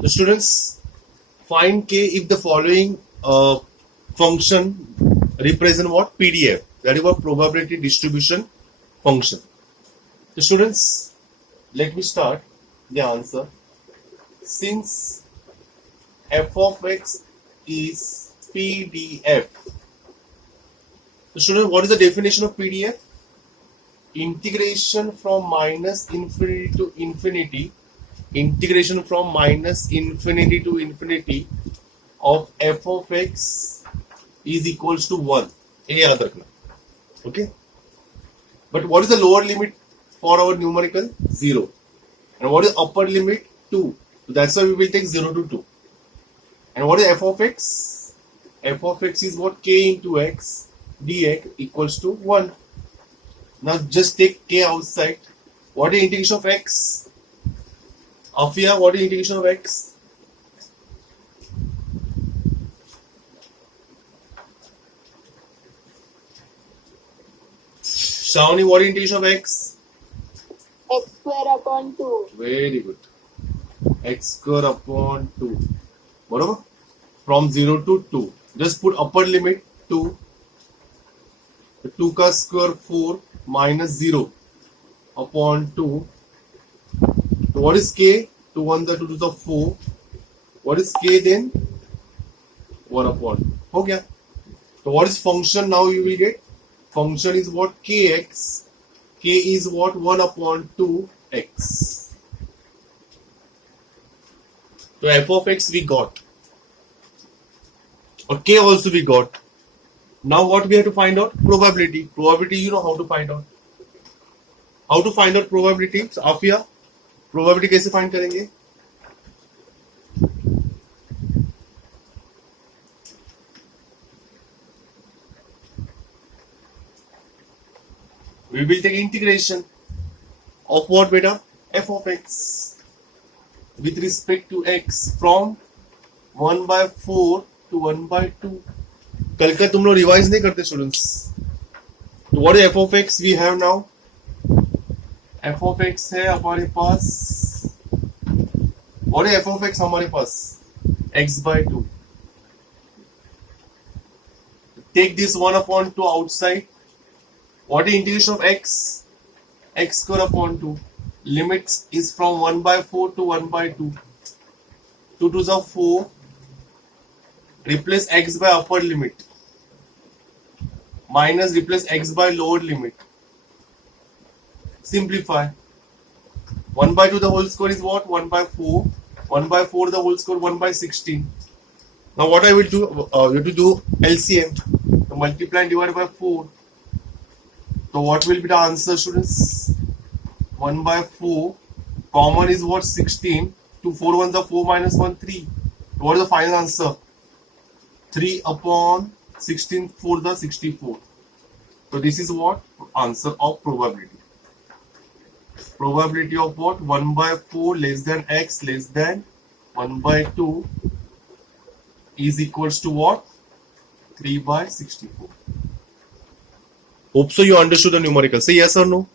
So students, find k if the following function represent what? PDF. That is what probability distribution function. So students, let me start the answer. Since f of x is PDF. So students, what is the definition of PDF? Integration from minus infinity to infinity. Integration from minus infinity to infinity of f of x is equals to 1. Okay. But what is the lower limit for our numerical? 0. And what is upper limit? 2. So that's why we will take 0 to 2. And what is f of x? F of x is what? K into x dx equals to 1. Now just take k outside. What is integration of x? Afia, what is integration of x? Shawnee, what is integration of x? X square upon 2. Very good. X square upon 2. Barabar? From 0 to 2. Just put upper limit 2. 2 ka square 4 minus 0 upon 2. So what is k? 2 1 the 2 to the 4. What is k then? 1 upon. Okay. So what is function now you will get? Function is what? Kx. K is what? 1 upon 2x. So f of x we got. Or k also we got. Now what we have to find out? Probability. Probability you know how to find out. How to find out probability? So Afia, probability कैसे find करेंगे? We will take integration of what beta? F of x with respect to x from 1 by 4 to 1 by 2. कल का तुम लोग revise नहीं करते students. तो what is f of x we have now? f of x है हमारे पास. What is f of x हमारे पास? x by 2. Take this 1 upon 2 outside. What is integration of x? X square upon 2. Limits is from 1 by 4 to 1 by 2. 2 to the 4. Replace x by upper limit. Minus replace x by lower limit. Simplify. 1 by 2 the whole square is what? 1 by 4. 1 by 4 the whole square 1 by 16. Now what I will do? You have to do LCM. So multiply and divide by 4. So what will be the answer, students? 1 by 4. Common is what? 16. 2 4 1 the 4 minus 1 3. What is the final answer? 3 upon 16 4 the 64. So this is what? Answer of probability. Probability of what? 1 by 4 less than x less than 1 by 2 is equals to what? 3 by 64. Hope so you understood the numerical. Say yes or no.